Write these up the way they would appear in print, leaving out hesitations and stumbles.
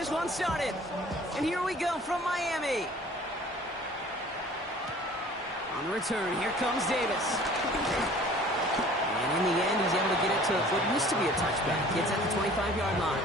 this one started. And here we go from Miami. On the return, here comes Davis. And in the end, he's able to get it to what used to be a touchback. Gets at the 25-yard line.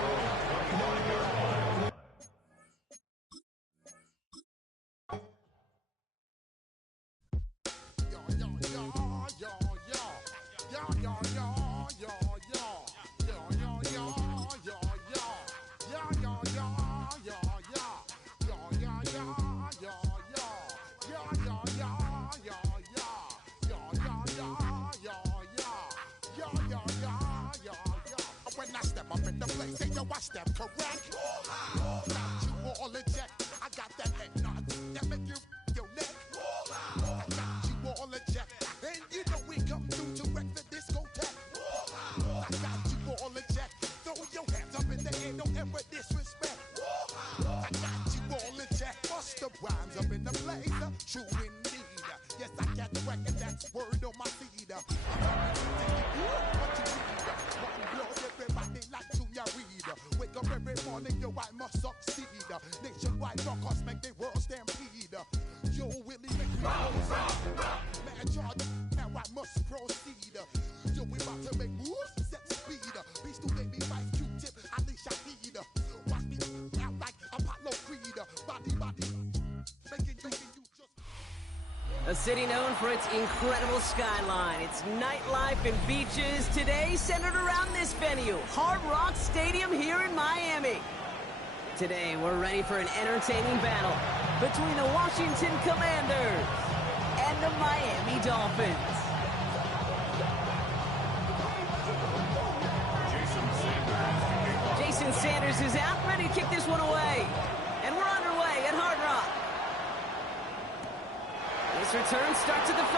I step correct. Got you all in check. I got that head nod that make you your neck. I got you all in check. And you know we come through to wreck the discotheque. I got you all in check. Throw your hands up in the air, don't ever disrespect. I got you all in check. Bust the rhymes up in the place. True indeed. Yes, I got the record, that's word on my feed. What you need? Everybody like to ya read. Wake up every morning, yo, I must succeed. Nationwide rockers make the world stampede. Yo, Willie make me man, charge, now I must proceed. Yo, we about to make moves, set speed. Beast to baby, fight Q-tip, Alicia Heed. Watch me out like Apollo Creed. Body, making you just... A city known for its incredible skyline, its nightlife and beaches, today centered around this venue, Hard Rock Stadium here in Miami. Today, we're ready for an entertaining battle between the Washington Commanders and the Miami Dolphins. Jason Sanders is out, ready to kick this one away. And we're underway at Hard Rock. This return starts at the 5.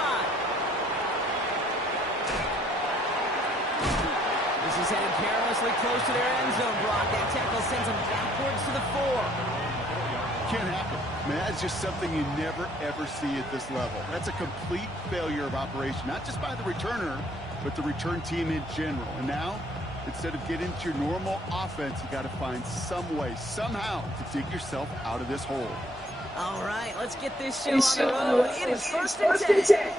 This is headed perilously close to their end zone, Brock. That tackle sends them backwards to the 4. Can't happen. I mean, that's just something you never, ever see at this level. That's a complete failure of operation, not just by the returner, but the return team in general. And now, instead of getting into your normal offense, you got to find some way, somehow, to dig yourself out of this hole. All right, let's get this show on the road. It is 1st and 10.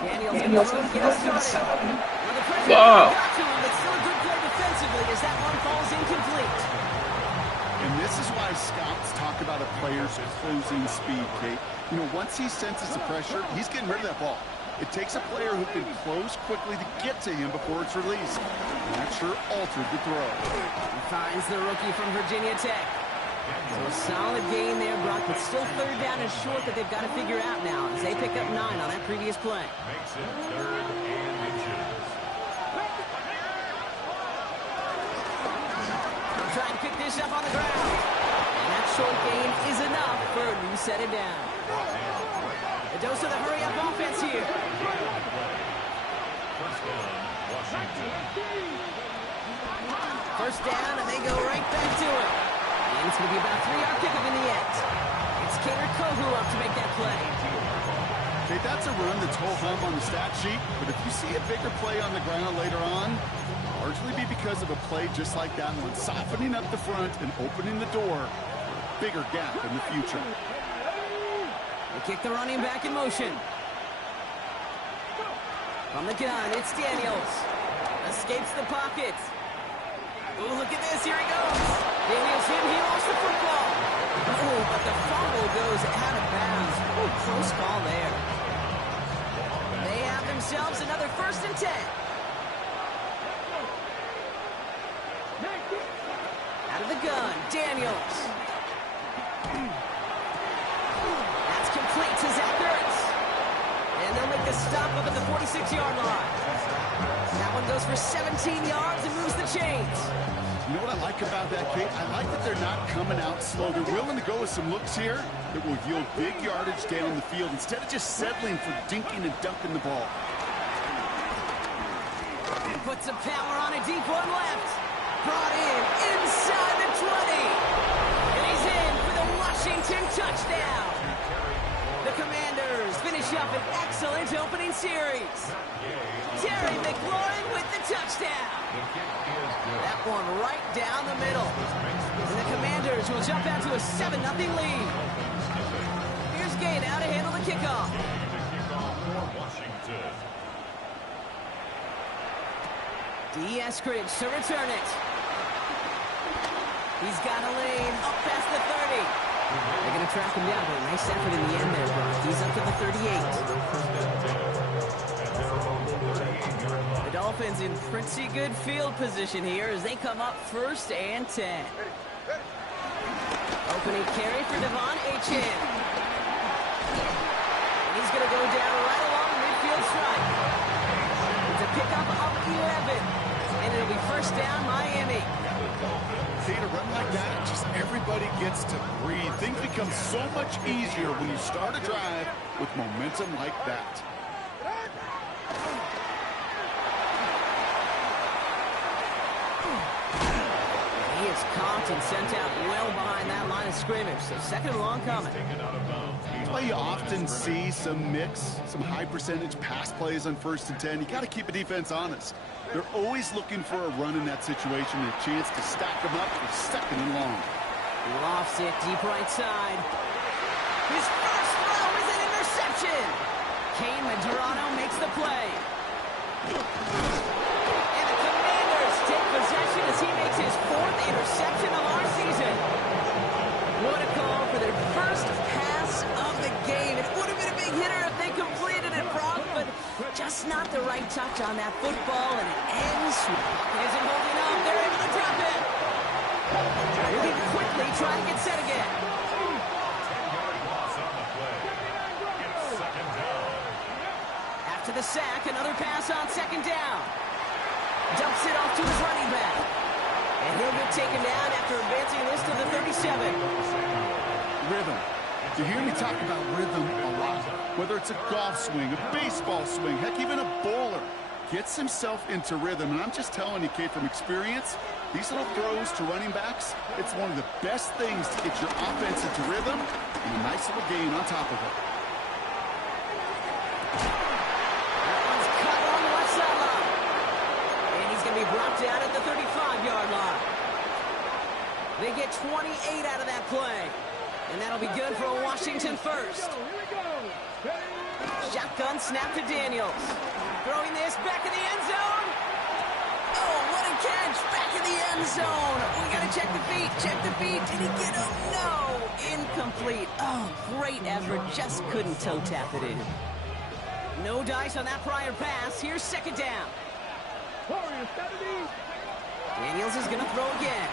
Daniels in the room, get us started. Well, the pressure got to him, but still a good play defensively as that one falls incomplete. And this is why scouts talk about a player's closing speed, Kate. You know, once he senses the pressure, he's getting rid of that ball. It takes a player who can close quickly to get to him before it's released. And that sure altered the throw. He finds the rookie from Virginia Tech. So a solid gain there, Brock, but still 3rd down and short that they've got to figure out now as they pick up 9 on that previous play. Makes it 3rd and inches. They'll try and pick this up on the ground. And that short gain is enough for a new set it down. A dose of the hurry-up offense here. First down, and they go right back to it. And it's going to be about a 3-yard pickup in the end. It's Kader Kohu up to make that play. Okay, that's a run that's ho-hum on the stat sheet, but if you see a bigger play on the ground later on, it'll largely be because of a play just like that one, softening up the front and opening the door. Bigger gap in the future. They kick the running back in motion. From the gun, it's Daniels. Escapes the pocket. Oh, look at this. Here he goes. Daniels in. He lost the football. Oh, but the fumble goes out of bounds. Oh, close call there. They have themselves another 1st and 10. Out of the gun, Daniels. That's complete to Zach Ertz. And they'll make the stop up at the 46-yard line. That one goes for 17 yards and moves the chains. You know what I like about that, Kate? I like that they're not coming out slow. They're willing to go with some looks here that will yield big yardage down the field instead of just settling for dinking and dunking the ball. And puts some power on a deep one left. Brought in inside the 20. And he's in for the Washington touchdown. The Commanders finish up an excellent opening series. Terry McLaurin with the touchdown. That one right down the middle. And the Commanders will jump out to a 7-0 lead. Here's Gay now to handle the kickoff. Eskridge to return it. He's got a lane up past the 30. They're going to track him down, but a nice effort in the end there, Brock. He's up to the 38. The Dolphins in pretty good field position here as they come up 1st and 10. Opening carry for Devon Achane. He's going to go down right along the midfield stripe. It's a pickup of 11. And it'll be 1st down, Miami. See, to run like that, just everybody gets to breathe. Things become so much easier when you start a drive with momentum like that. He is caught and sent out well behind that line of scrimmage. So 2nd and long coming. That's why you often see some mix, some high percentage pass plays on 1st and 10. You got to keep a defense honest. They're always looking for a run in that situation and a chance to stack them up for 2nd and long. Lofts it deep right side. His first throw is an interception. Kane Medrano makes the play. And the Commanders take possession as he makes his 4th interception of our season. What a call for their first pass of the game. It would have been a big hitter if they completed it, Brock, but just not the right touch on that football, and it ends. Isn't holding up. They're able to drop it. Moving quickly, trying to get set again. After the sack, another pass on 2nd down. Dumps it off to his running back. And he'll get taken down after advancing this to the 37. Rhythm. You hear me talk about rhythm a lot. Whether it's a golf swing, a baseball swing, heck, even a bowler gets himself into rhythm. And I'm just telling you, Kate, from experience, these little throws to running backs, it's one of the best things to get your offense into rhythm and a nice little gain on top of it. That one's cut on the left sideline. And he's going to be brought down at the 35-yard line. They get 28 out of that play. And that'll be good for a Washington first. Shotgun snap to Daniels. Throwing this back in the end zone. Oh, what a catch. Back in the end zone. We got to check the feet. Check the feet. Did he get him? No. Incomplete. Oh, great effort. Just couldn't toe tap it in. No dice on that prior pass. Here's 2nd down. Daniels is going to throw again.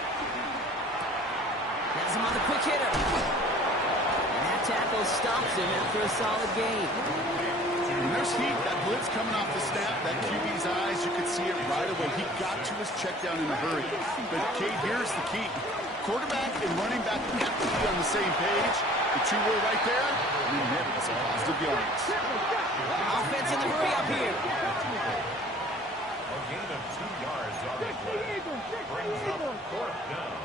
Has him on the quick hitter. And that tackle stops him after a solid gain. And there's heat. That blitz coming off the snap. That QB's eyes, you could see it right away. He got to his check down in a hurry. But, Kate, here's the key. Quarterback and running back have to be on the same page. The two were right there, and then never some positive yards. Offense in the hurry up here. A gain of 2 yards on the play. Brings up 4th down.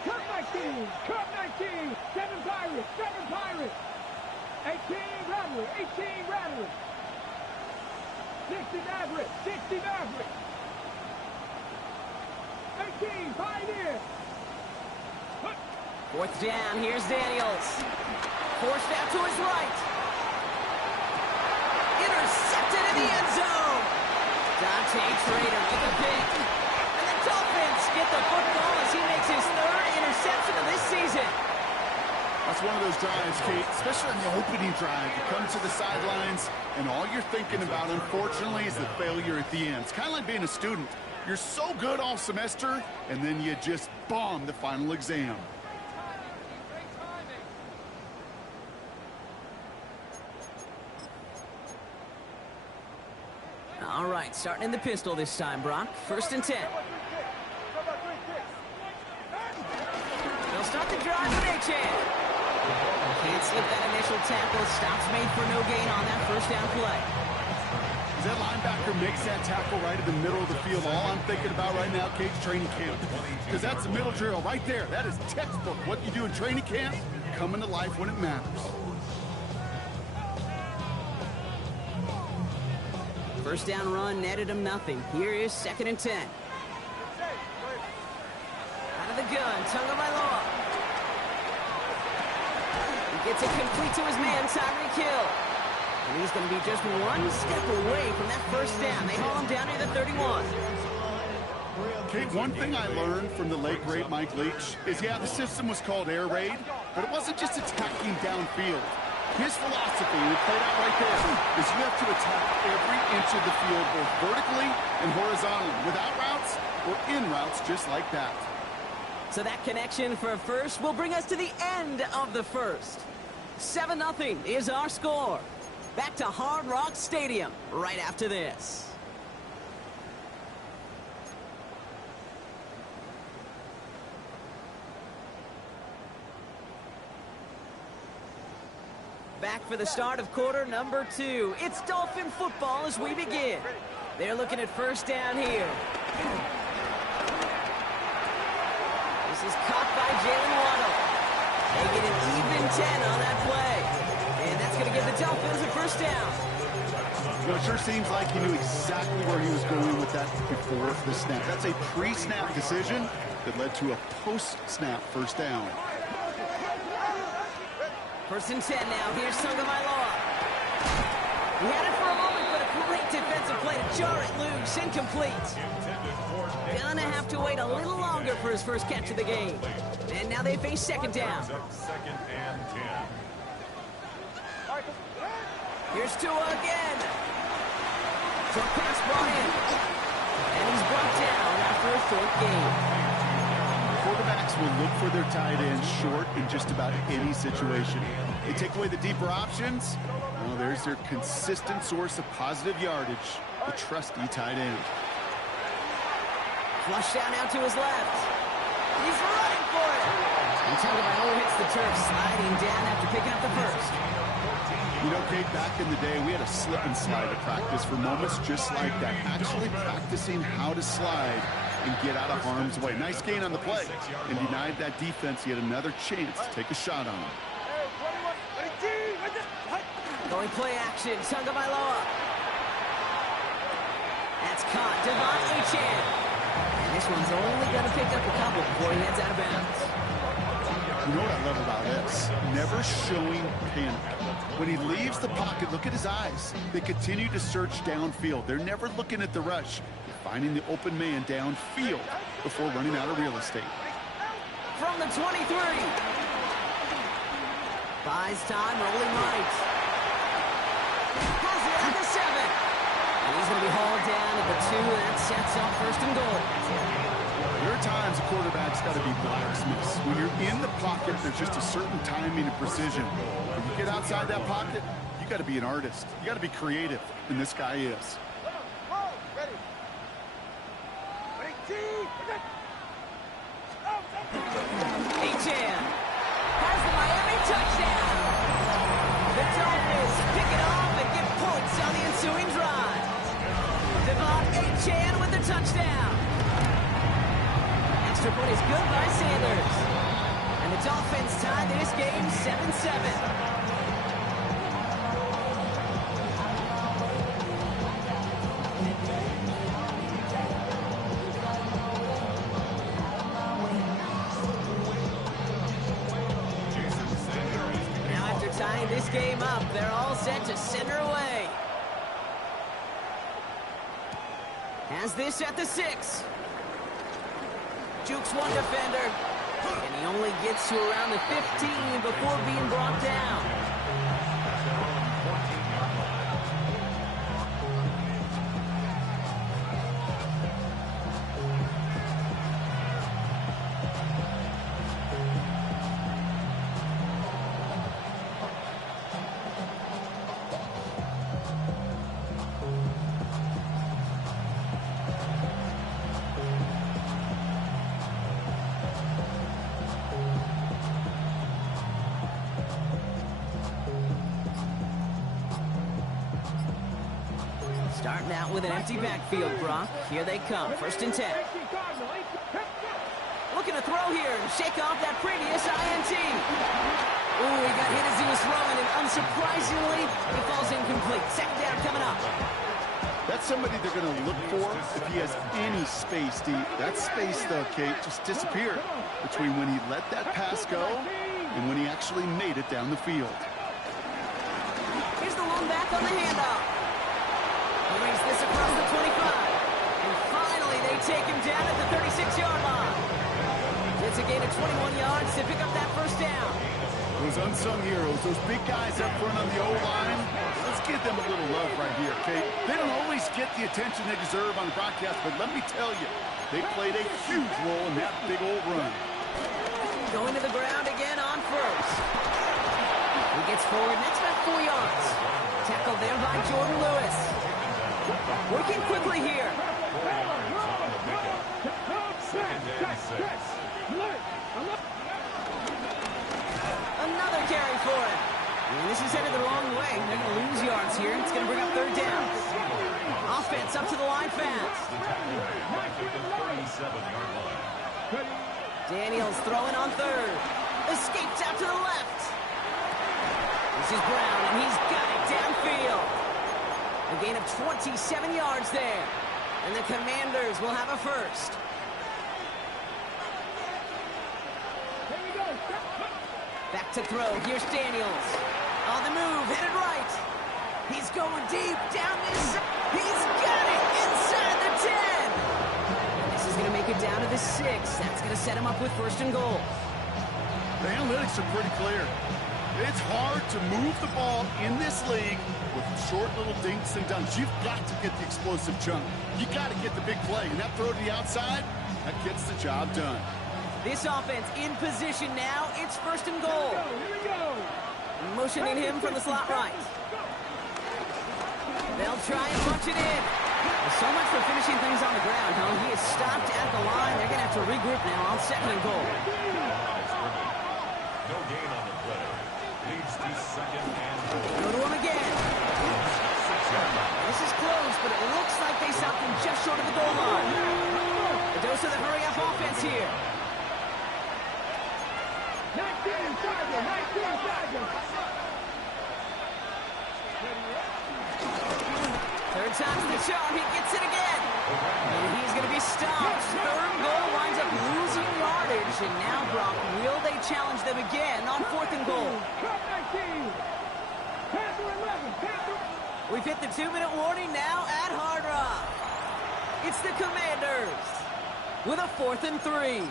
Cut 19, cut 19, 7 Pirates, 7 Pirates, 18 Rattlers, 18 Rattlers, 60 Mavericks, 60 Mavericks, 18 Pioneers. 4th down, here's Daniels. Forced out to his right. Intercepted in the end zone. Dante Trader with a pick. And the Dolphins get the football as he makes his 3rd interception of this season. That's one of those drives, Kate, especially on the opening drive. You come to the sidelines, and all you're thinking about, unfortunately, is the failure at the end. It's kind of like being a student. You're so good all semester, and then you just bomb the final exam. All right, starting in the pistol this time, Brock. 1st and 10. They'll start the drive with Achane. Can't slip that initial tackle. Stops made for no gain on that 1st down play. As that linebacker makes that tackle right in the middle of the field, all I'm thinking about right now, Cage, training camp. Because that's the middle drill right there. That is textbook. What you do in training camp, coming to life when it matters. First down run netted him nothing. Here is 2nd and 10. Out of the gun, Tagovailoa. He gets it complete to his man, Tyreek Hill. And he's going to be just one step away from that first down. They haul him down near the 31. Okay, one thing I learned from the late, great Mike Leach is, yeah, the system was called air raid, but it wasn't just attacking downfield. His philosophy, and it played out right there, is you have to attack every inch of the field, both vertically and horizontally, without routes or in routes, just like that. So that connection for a first will bring us to the end of the first. 7-0 is our score. Back to Hard Rock Stadium right after this. Back for the start of quarter number 2. It's Dolphin football as we begin. They're looking at first down here. This is caught by Jalen Waddle. They get an even 10 on that play. And that's going to give the Dolphins a first down. Well, it sure seems like he knew exactly where he was going with that before the snap. That's a pre-snap decision that led to a post-snap first down. First and 10 now. Here's Tagovailoa. He had it for a moment, but a great defensive play to jar it loose. Incomplete. Gonna have to wait a little longer for his first catch of the game. And now they face 2nd down. 2nd and 10. Here's Tua again. Short pass brought in. And he's brought down after a short game. Quarterbacks will look for their tight ends short in just about any situation. They take away the deeper options. Well, there's their consistent source of positive yardage, the trusty tight end. Flush down now to his left. He's running for it. And Tagovailoa hits the turf, sliding down after picking up the first. You know, Kate, back in the day, we had a slip and slide at practice for moments just like that. Actually practicing how to slide and get out of harm's way. Nice gain on the play, and denied that defense yet another chance to take a shot on him. Going play action, Tagovailoa. That's caught, Devon Achane. And this one's only going to pick up a couple before he heads out of bounds. You know what I love about this? Never showing panic. When he leaves the pocket, look at his eyes. They continue to search downfield. They're never looking at the rush. They're finding the open man downfield before running out of real estate. From the 23. Buys time, rolling right. Has it at the 7. And he's going to be hauled down at the 2. That sets up 1st and goal. There are times a quarterback's got to be blacksmiths. When you're in the pocket, there's just a certain timing and precision. When you get outside that pocket, you got to be an artist. You got to be creative, and this guy is. Achane has the Miami touchdown. The Dolphins pick it off and get points on the ensuing drive. Devon Achane with the touchdown. Extra point is good by Sanders. And the Dolphins tie this game 7-7. Tying this game up, they're all set to center away. Has this at the 6. Jukes one defender, and he only gets to around the 15 before being brought down. starting out with an empty backfield, Brock. Here they come, 1st and 10. Looking to throw here and shake off that previous INT. Ooh, he got hit as he was throwing, and unsurprisingly, he falls incomplete. 2nd down coming up. That's somebody they're going to look for if he has any space deep. That space, though, Kate, just disappeared between when he let that pass go and when he actually made it down the field. Here's the lone back on the handoff. He reads this across the 25. And finally, they take him down at the 36-yard line. It's a gain of 21 yards to pick up that 1st down. Those unsung heroes, those big guys up front on the O-line, let's give them a little love right here, Kate. They don't always get the attention they deserve on the broadcast, but let me tell you, they played a huge role in that big old run. Going to the ground again on 1st. He gets forward, next about 4 yards. Tackled there by Jordan Lewis. Working quickly here. Another carry for him. And this is headed the wrong way. They're going to lose yards here. It's going to bring up 3rd down. Offense up to the line fast. Daniels throwing on 3rd. Escapes out to the left. This is Brown, and he's got it downfield. A gain of 27 yards there. And the Commanders will have a 1st. Back to throw. Here's Daniels. On the move, headed right. He's going deep down this. He's got it inside the 10. And this is going to make it down to the 6. That's going to set him up with 1st and goal. The analytics are pretty clear. It's hard to move the ball in this league with short little dinks and dunks. You've got to get the explosive chunk. You got to get the big play. And that throw to the outside, that gets the job done. This offense in position now. It's 1st and goal. Motioning him from the slot right. They'll try and punch it in. So much for finishing things on the ground, huh? He is stopped at the line. They're going to have to regroup now on 2nd and goal. No gain on the play. Leads to 2nd and goal. Go to him again. This is close, but it looks like they stopped him just short of the goal line. A dose of the hurry-up offense here. 19 Tiger. Third time's the charm. He gets it again. And he's going to be stopped. 3rd goal winds up losing yardage. And now, Brock, will they challenge them again on 4th and goal? We've hit the 2-minute warning now at Hard Rock. It's the Commanders with a 4th and 3.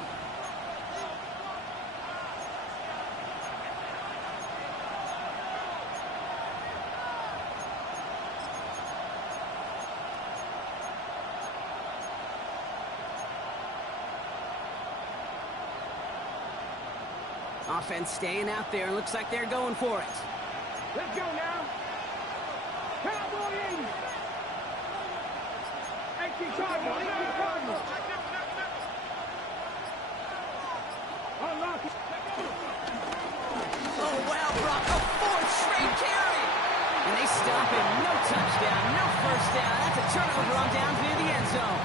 Offense staying out there. Looks like they're going for it. Let's go now. Cowboy 80. 18 Cardinals. Unlock it. Oh, wow, Brock, a 4th straight carry. And they stop him. No touchdown, no 1st down. That's a turnover on down near the end zone.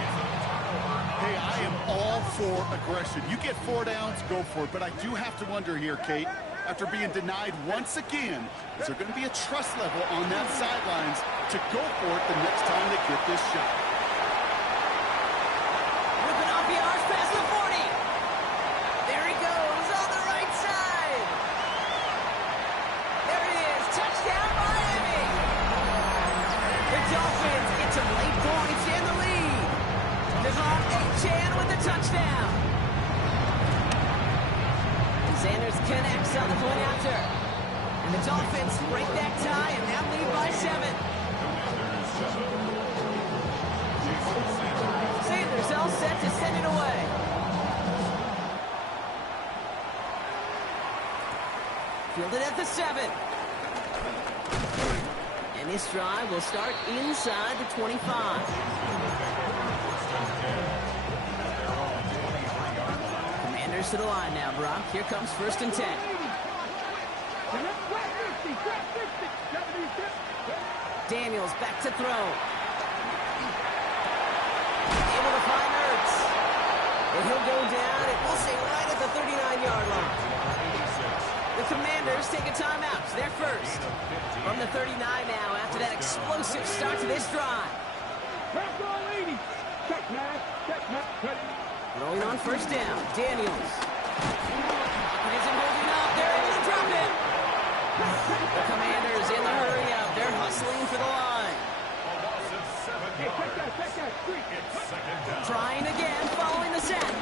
Hey, I am all for aggression. You get 4 downs, go for it. But I do have to wonder here, Kate, after being denied once again, is there going to be a trust level on that sidelines to go for it the next time they get this shot? Ripping off yards past the 40. There he goes on the right side. There it is. Touchdown, Miami. The Dolphins get some late points in the lead. Devon Achane with the touchdown. Sanders connects on the point after. And the Dolphins break that tie and now lead by 7. Sanders all set to send it away. Fielded at the 7. And this drive will start inside the 25. Commanders to the line now, Brock. Here comes 1st and 10. Daniels back to throw. able to find Ertz. And he'll go down, and we'll say right at the 39-yard line. The Commanders take a timeout. They're first. From the 39 now after that explosive start to this drive. Press all 80. Check, man. Check, man. Ready. Rolling on first down. Daniels. It isn't holding up. They're able to drop it. The Commanders in the hurry up. They're hustling for the line. Hey, check that. Street. Trying again, following the sack.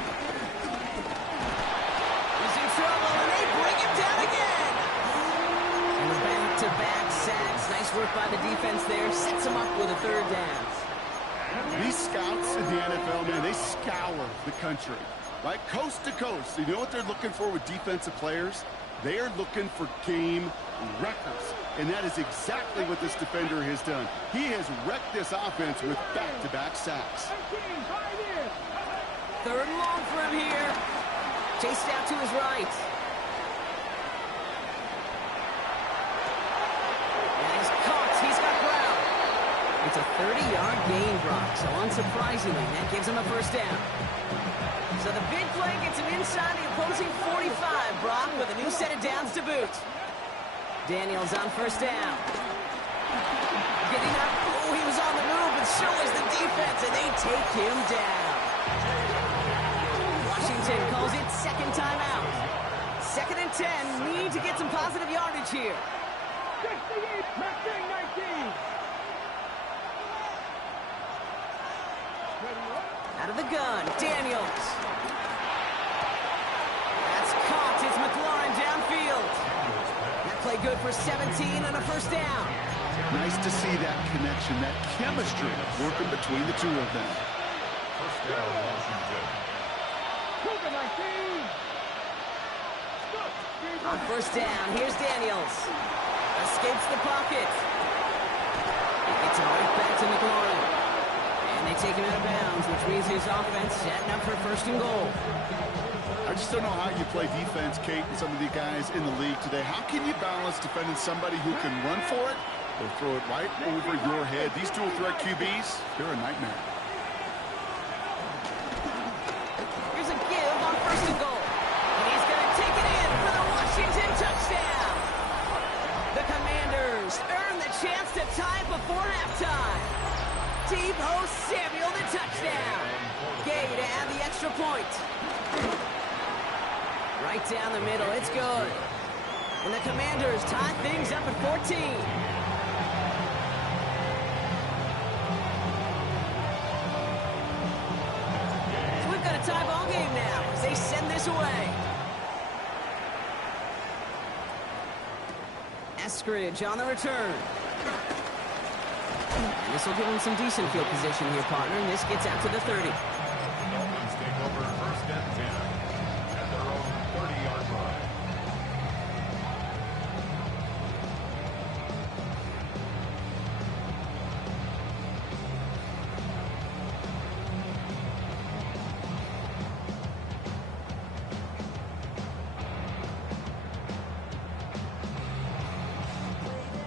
He's in trouble, and they bring him down again. And the back-to-back sacks. Nice work by the defense there. Sets him up with a third down. These scouts in the NFL, man, they scour the country, right? Coast to coast. You know what they're looking for with defensive players? They are looking for game wreckers. And that is exactly what this defender has done. He has wrecked this offense with back-to-back sacks. Third and long for him here. Chased out to his right. And he's caught. He's got ground. It's a 30-yard gain, Brock. So unsurprisingly, that gives him a first down. So the big play gets him inside the opposing 45, Brock, with a new set of downs to boot. Daniels on first down. Getting up. Oh, he was on the move, but so was the defense, and they take him down. Washington calls it second timeout. 2nd and 10. Need to get some positive yardage here. 68, 19. Out of the gun, Daniels. That's caught. It's McLaurin downfield. That play good for 17 and a first down. Nice to see that connection, that chemistry working between the two of them. First down, Washington. 19. On first down, here's Daniels. Escapes the pocket. Gets it right back to McLaurin. And they take him out of bounds, which means his offense setting up for first and goal. I just don't know how you play defense, Kate, and some of the guys in the league today. How can you balance defending somebody who can run for it or throw it right over your head? These dual threat QBs, they're a nightmare. Here's a give on first and goal. And he's going to take it in for the Washington touchdown. The Commanders earn the chance to tie before halftime. Deep host Samuel the touchdown. Gay to add the extra point. Right down the middle, it's good. And the Commanders tie things up at 14. So we've got a tie ball game now as they send this away. Eskridge on the return. And this will give him some decent field position here, partner, and this gets out to the 30. Dolphins take over first and 10 at their own 30-yard line.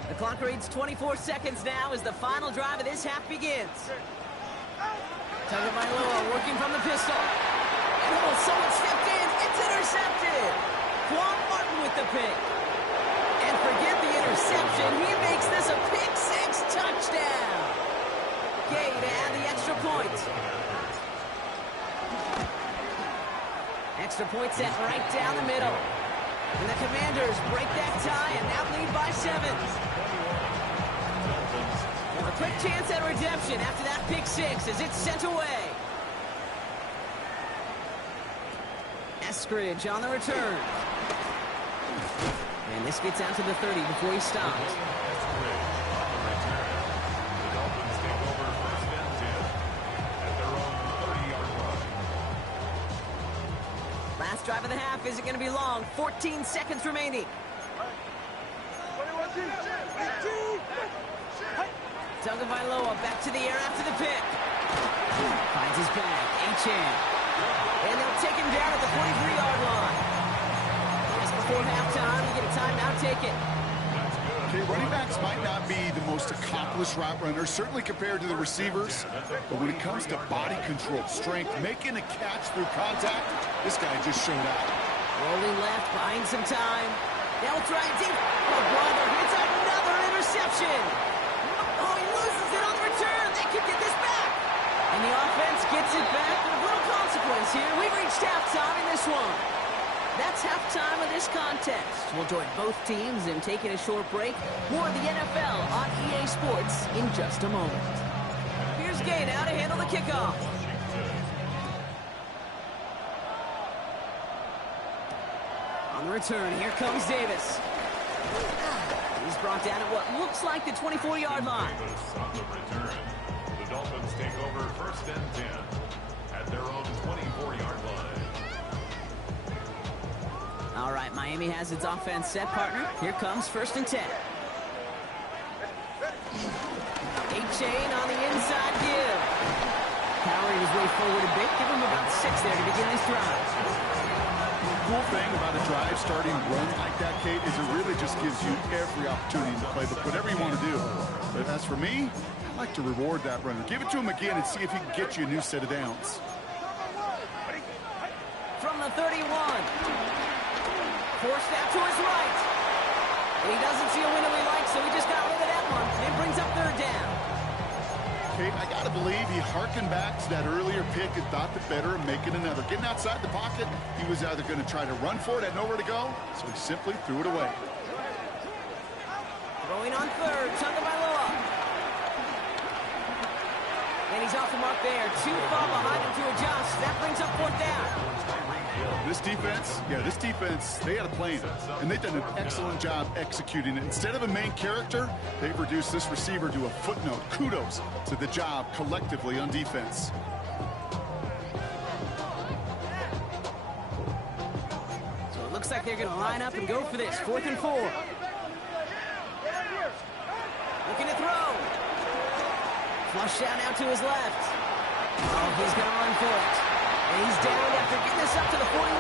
The clock reads 24 seconds now as the final drive of this half begins. Tagovailoa working from the pistol. And oh, someone stepped in. It's intercepted. Quan Martin with the pick. And forget the interception. He makes this a pick-six touchdown. Gay to add the extra point. Extra point set right down the middle. And the Commanders break that tie and now lead by 7. A quick chance at redemption after that pick-six as it's sent away. Eskridge on the return. And this gets out to the 30 before he stops. The Dolphins take over first and 10 at their own 30-yard line. Last drive of the half isn't going to be long. 14 seconds remaining. Tagovailoa back to the air after the pick. Finds his bag. Achane. And they'll take him down at the 43-yard line. Just before halftime, we get a timeout taken. That's good. Okay, running backs might not be the most accomplished route runners, certainly compared to the receivers, but when it comes to body control, strength, making a catch through contact, this guy just showed out. Rolling left, buying some time. They'll try and take. Oh, brother, it's another interception. Oh, he loses it on the return. They could get this back. And the offense gets it back with a little consequence here. We've reached halftime in this one. That's halftime of this contest. We'll join both teams in taking a short break. More of the NFL on EA Sports in just a moment. Here's Gay now to handle the kickoff. On the return, here comes Davis. He's brought down at what looks like the 24-yard line. On the return, the Dolphins take over 1st and 10 at their own 24-yard line. All right, Miami has its offense set, partner. Here comes 1st and 10. A-Chain on the inside give. Powering his way forward a bit. Give him about 6 there to begin this drive. The cool thing about a drive starting run like that, Kate, is it really just gives you every opportunity to play whatever you want to do. But as for me, I like to reward that runner. Give it to him again and see if he can get you a new set of downs. From the 31. Forced out to his right. And he doesn't see a window he likes, so he just got rid of that one. It brings up 3rd down. Kate, I got to believe he harkened back to that earlier pick and thought the better of making another. Getting outside the pocket, he was either going to try to run for it, had nowhere to go, so he simply threw it away. Throwing on 3rd, Tagovailoa. And he's off the mark there. Too far behind him to adjust. That brings up 4th down. This defense, they had a plan, and they've done an excellent job executing it. Instead of a main character, they've reduced this receiver to a footnote. Kudos to the job collectively on defense. So it looks like they're going to line up and go for this. 4th and 4. Looking to throw. Flush down out to his left. Oh, he's going to run for it. And he's down after getting this up to the 41.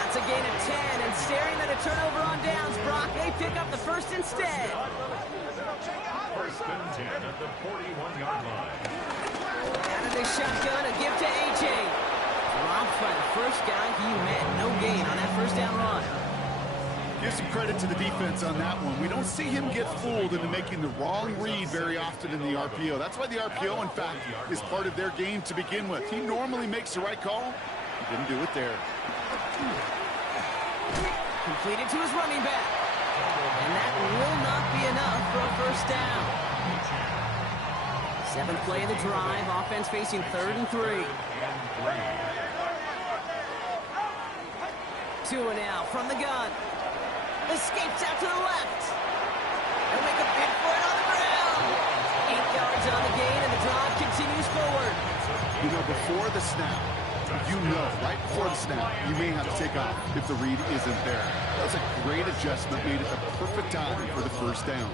That's a gain of 10, and staring at a turnover on downs, Brock, they pick up the 1st instead. 1st and 10 at the 41-yard line. Out of the shotgun, a give to A-Chain. Dropped by the first guy he met. No gain on that 1st down run. Give some credit to the defense on that one. We don't see him get fooled into making the wrong read very often in the RPO. That's why the RPO, in fact, is part of their game to begin with. He normally makes the right call. He didn't do it there. Completed to his running back. And that will not be enough for a 1st down. 7th play of the drive. Offense facing 3rd and 3. Tua now from the gun. Escapes out to the left. They'll make a bid for it on the ground. 8 yards on the gain, and the drive continues forward. You know, before the snap, right before the snap, you may have to take off if the read isn't there. That's a great adjustment made at the perfect time for the 1st down.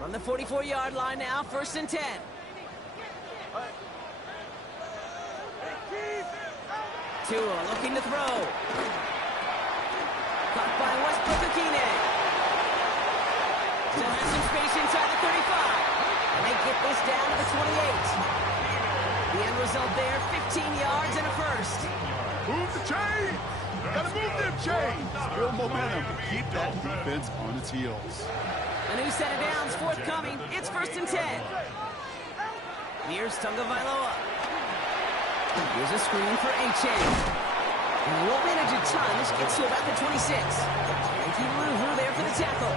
From the 44-yard line now, 1st and 10. Tua looking to throw. Caught by Westbrook-Akine. Still has some space inside the 35. And they get this down to the 28. The end result there, 15 yards and a 1st. Move the chain! Gotta move them chains! Build momentum. Keep that defense on its heels. A new set of downs forthcoming. It's 1st and 10. Here's Tagovailoa. Here's a screen for A-Chain. And he won't manage a ton. This gets to about the 26. Frankie Louvu there for the tackle.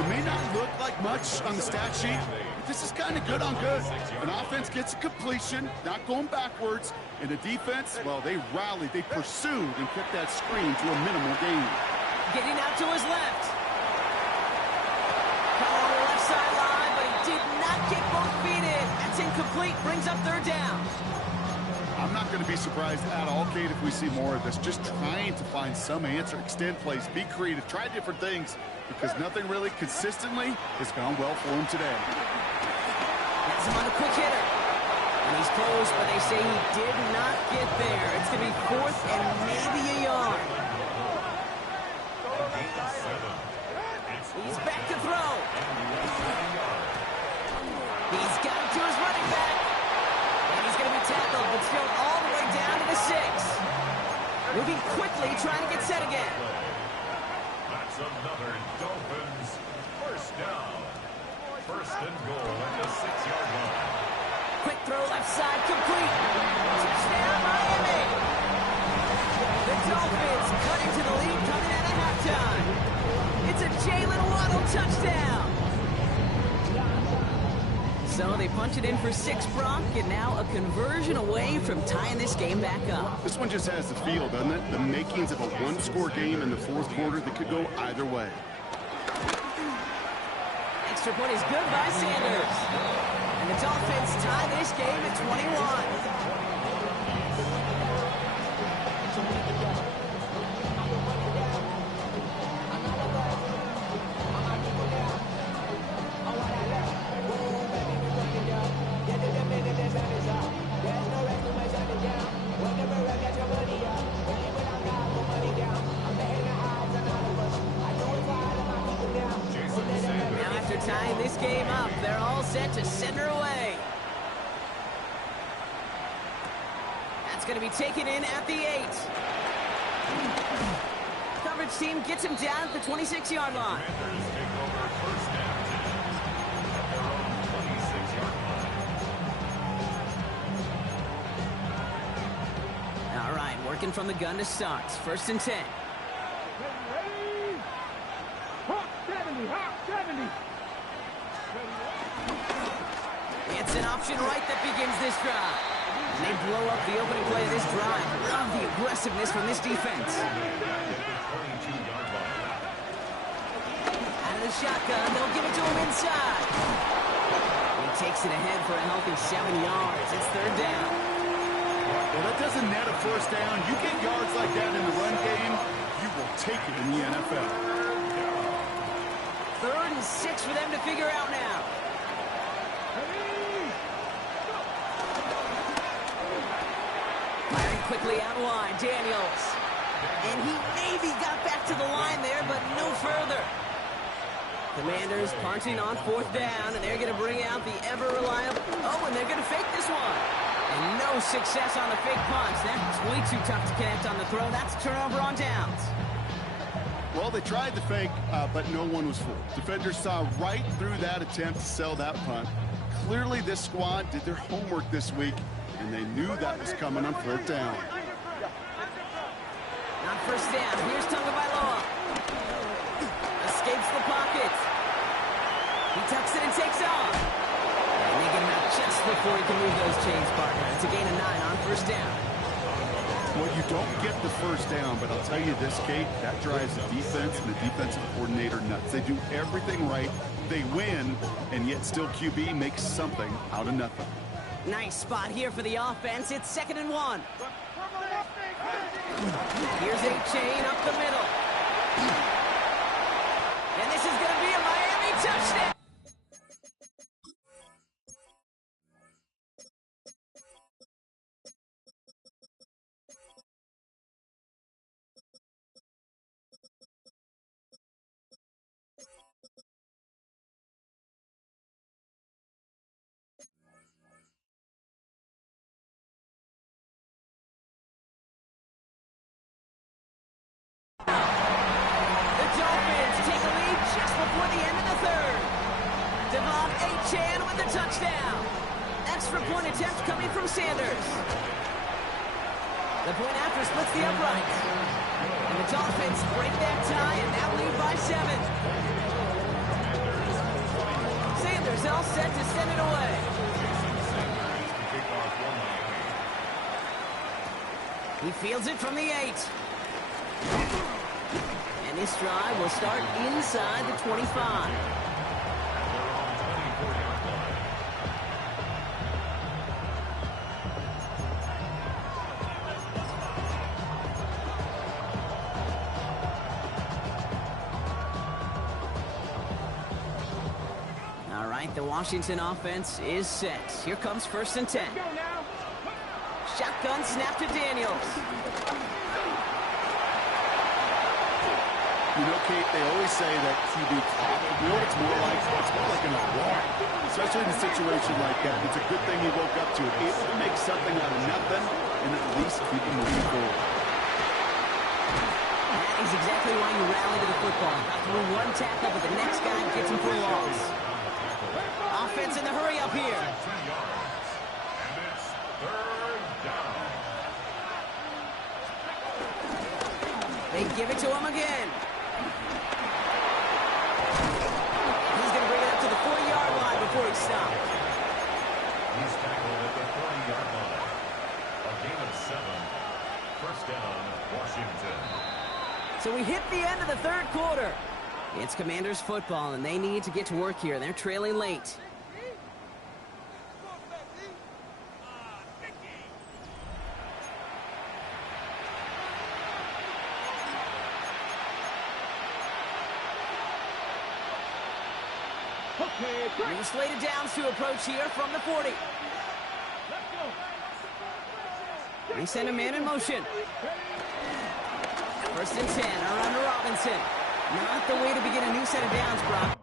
It may not look like much on the stat sheet, but this is kind of good on good. An offense gets a completion, not going backwards, and the defense, well, they rallied, they pursued, and kept that screen to a minimal gain. Getting out to his left. Caught on the left sideline, but he did not get both feet in. That's incomplete, brings up 3rd down. I'm not going to be surprised at all, Kate, if we see more of this. Just trying to find some answer, extend plays, be creative, try different things, because nothing really consistently has gone well for him today. That's him on a quick hitter. And he's close, but they say he did not get there. It's going to be 4th and maybe a yard. He's back to throw. He's got it to his running back. And he's going to be tackled, but still all the way down to the 6. Moving quickly, trying to get set again. That's another Dolphins first down. First and goal at the 6-yard line. Quick throw left side, complete. Touchdown, Miami. The Dolphins cut into the lead coming out of halftime. It's a Jalen Waddle touchdown. So they punch it in for 6, Brock, and now a conversion away from tying this game back up. This one just has the feel, doesn't it? The makings of a one-score game in the 4th quarter that could go either way. Extra point is good by Sanders. And the Dolphins tie this game at 21. Tying this game up, they're all set to send her away. That's going to be taken in at the 8. Coverage team gets him down at the 26-yard line. Take over first down at their own 26-yard line. All right, working from the gun to start. 1st and 10. Hawk 70, Hawk 70. It's an option right that begins this drive. And they blow up the opening play of this drive. Love the aggressiveness from this defense. Out of the shotgun, they'll give it to him inside. He takes it ahead for a healthy 7 yards. It's 3rd down. Well, that doesn't net a first down. You get yards like that in the run game, you will take it in the NFL. 3rd and 6 for them to figure out now. Firing quickly out wide, Daniels. And he maybe got back to the line there, but no further. Commanders punting on 4th down, and they're going to bring out the ever-reliable... Oh, and they're going to fake this one. And no success on the fake punch. That's way too tough to connect on the throw. That's a turnover on downs. Well, they tried the fake, but no one was fooled. Defenders saw right through that attempt to sell that punt. Clearly, this squad did their homework this week, and they knew that was coming on 4th down. On 1st down, here's Tagovailoa. Escapes the pocket. He tucks it and takes off. And they get him out just before he can move those chains, partner. It's a gain of 9 on 1st down. Well, you don't get the first down, but I'll tell you this, Kate, that drives the defense and the defensive coordinator nuts. They do everything right. They win, and yet still QB makes something out of nothing. Nice spot here for the offense. It's 2nd and 1. Here's a chain up the middle. And this is going to be a Miami touchdown. Touchdown. Extra point attempt coming from Sanders. The point after splits the uprights. And the Dolphins break that tie and now lead by 7. Sanders all set to send it away. He fields it from the 8. And this drive will start inside the 25. The Washington offense is set. Here comes 1st and 10. Go now. Shotgun snap to Daniels. You know, Kate, they always say that QB clock. You know what it's more like? It's more like an alarm, especially in a situation like that. It's a good thing he woke up to it, able to make something out of nothing and at least keep him moving forward. That is exactly why you rally to the football. Got through one tackle, but the next guy gets him for a loss. Offense in the hurry up here. 2 yards. And it's 3rd down. They give it to him again. He's going to bring it up to the 40-yard line before he stopped. He's tackled at the 30-yard line. A gain of 7. 1st down, Washington. So we hit the end of the 3rd quarter. It's Commanders football, and they need to get to work here. They're trailing late. New slated downs to approach here from the 40. They send a man in motion. 1st and 10, around to Robinson. Not the way to begin a new set of downs, Brock.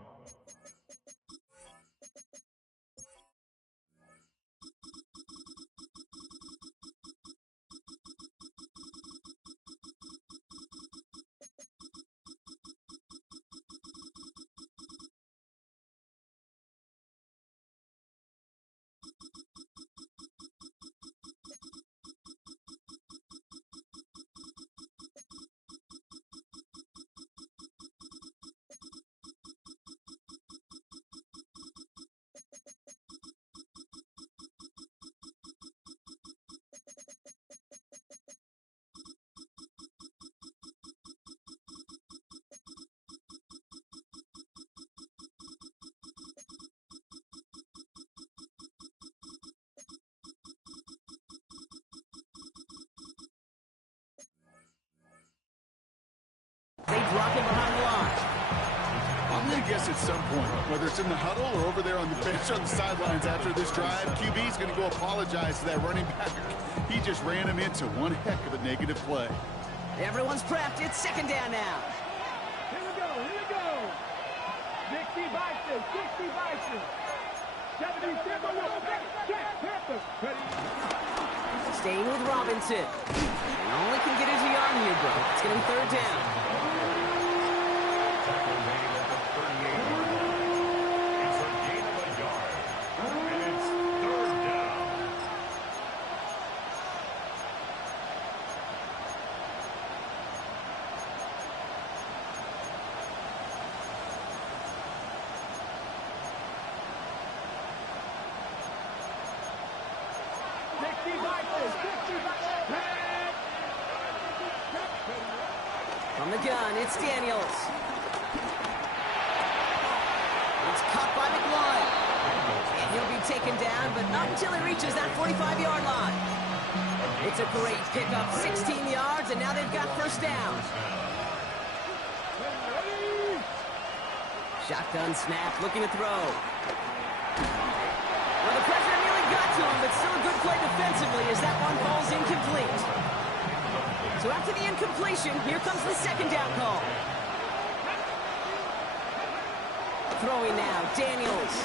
They drop him behind the line. I'm going to guess at some point, whether it's in the huddle or over there on the bench on the sidelines after this drive, QB's going to go apologize to that running back. He just ran him into one heck of a negative play. Everyone's prepped. It's 2nd down now. Here we go, here we go. 60 Bison, 60 Bison. 70 check, Panthers. Ready. Staying with Robinson. And all he can get is a yard here, bro. It's going to be 3rd down. Tackle made at the 38-yard line. It's a gain of a yard. And it's 3rd down. From the gun, it's Daniels. It's caught by McLaurin. And he'll be taken down, but not until he reaches that 45-yard line. It's a great pickup, 16 yards, and now they've got 1st down. Shotgun snap, looking to throw. Well, the pressure nearly got to him, but still a good play defensively as that one falls incomplete. So after the incompletion, here comes the 2nd down call. Throwing now, Daniels.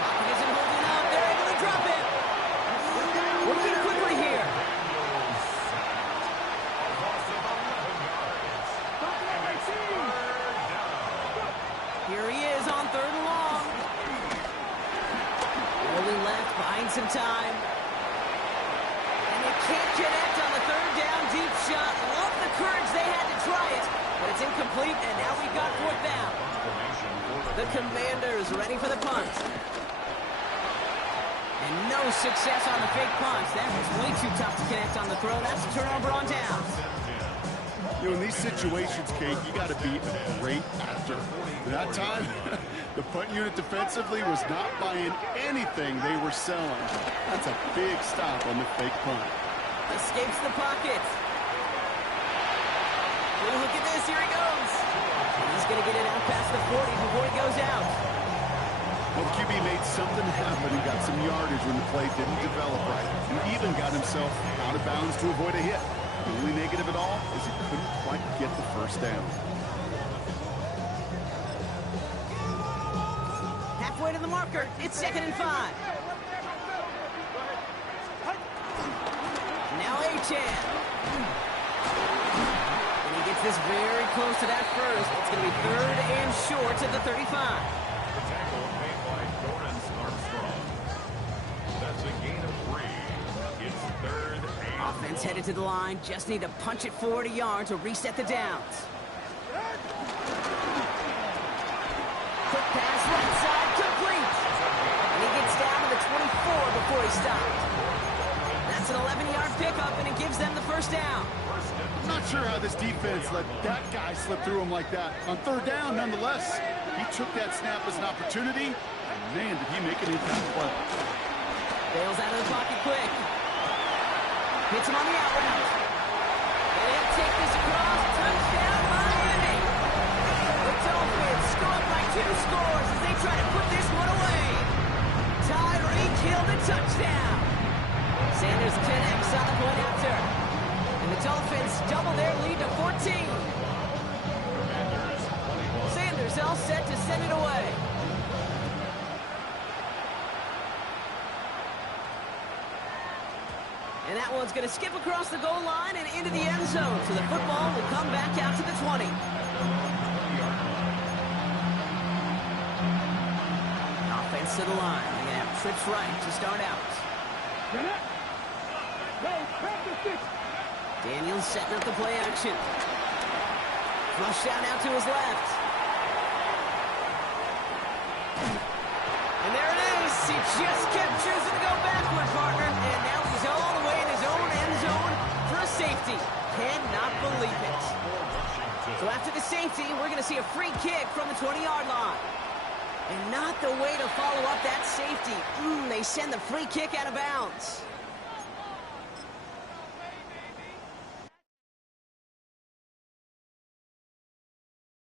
Pocket isn't holding up. They're able to drop it. Working quickly here. Here he is on 3rd and long. Rolling left, buying some time. Can't connect on the 3rd down deep shot. Love the courage they had to try it, but it's incomplete, and now we've got 4th down. The Commanders ready for the punt. And no success on the fake punt. That was way too tough to connect on the throw. That's a turnover on downs. You know, in these situations, Kate, you got to be a great actor. That time, the punt unit defensively was not buying anything they were selling. That's a big stop on the fake punt. Escapes the pocket. Oh, look at this. Here he goes. And he's going to get it out past the 40 before he goes out. Well, the QB made something happen and got some yardage when the play didn't develop right. And even got himself out of bounds to avoid a hit. The only negative at all is he couldn't quite get the first down. Halfway to the marker. It's 2nd and 5. Now Achane. And he gets this very close to that first. It's going to be 3rd and short to the 35. The tackle made by Dorrance Armstrong. That's a gain of 3. It's 3rd and... Offense headed to the line. Just need to punch it forward a yard to reset the downs. Quick pass right side, complete. And he gets down to the 24 before he stopped. That's an 11-yard pickup, and it gives them the first down. I'm not sure how this defense let that guy slip through him like that. On 3rd down, nonetheless, he took that snap as an opportunity, and man, did he make an impact play. Bails out of the pocket quick. Hits him on the out route. And he'll take this across. Touchdown, Miami. The Dolphins scored by 2 scores as they try to put this one away. Tyreek Hill the touchdown. Sanders 10X on the point after. And the Dolphins double their lead to 14. Sanders all set to send it away. And that one's going to skip across the goal line and into the end zone. So the football will come back out to the 20. Offense to the line. They're going to have trips right to start out. Daniels setting up the play action. Flush out to his left. And there it is. He just kept choosing to go backward, partner. And now he's all the way in his own end zone for a safety. Cannot believe it. So after the safety, we're going to see a free kick from the 20-yard line. And not the way to follow up that safety. They send the free kick out of bounds.